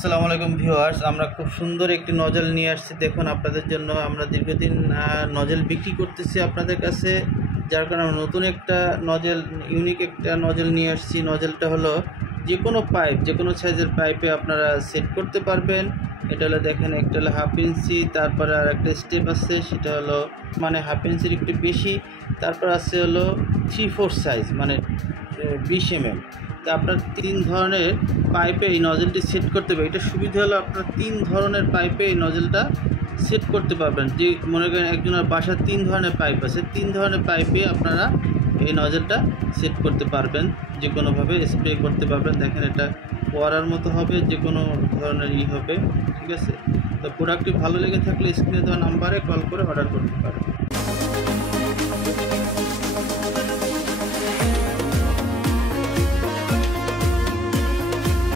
আসসালামু আলাইকুম ভিউয়ার্স, আমরা খুব সুন্দর একটি নজল নিয়ে আসছি। দেখুন আপনাদের জন্য আমরা দীর্ঘদিন নজল বিক্রি করতেছি আপনাদের কাছে, যার কারণে নতুন একটা নজল, ইউনিক একটা নজল নিয়ে আসছি। নজলটা হলো যে কোনো পাইপ, যে কোনো সাইজের পাইপে আপনারা সেট করতে পারবেন। এটা হলো দেখেন, একটা হলো 1/2 ইঞ্চি, তারপরে আর একটা স্টেপ আছে, সেটা হলো মানে 1/2 ইঞ্চির একটু বেশি, তারপর আছে হলো 3/4 সাইজ মানে 20 mm। তো আপনার 3 ধরনের পাইপে এই নজলটি সেট করতে পারবেন। এটা সুবিধা হলো আপনার 3 ধরনের পাইপে এই নজলটা সেট করতে পারবেন। যে মনে করেন একজনের বাসার 3 ধরনের পাইপ আছে, 3 ধরনের পাইপে আপনারা এই নজলটা সেট করতে পারবেন, যে কোনোভাবে স্প্রে করতে পারবেন। দেখেন এটা পরার মতো হবে, যে কোনো ধরনের হবে, ঠিক আছে। তো প্রোডাক্টটি ভালো লেগে থাকলে স্ক্রিনে দেওয়া নাম্বারে কল করে অর্ডার করতে পারেন।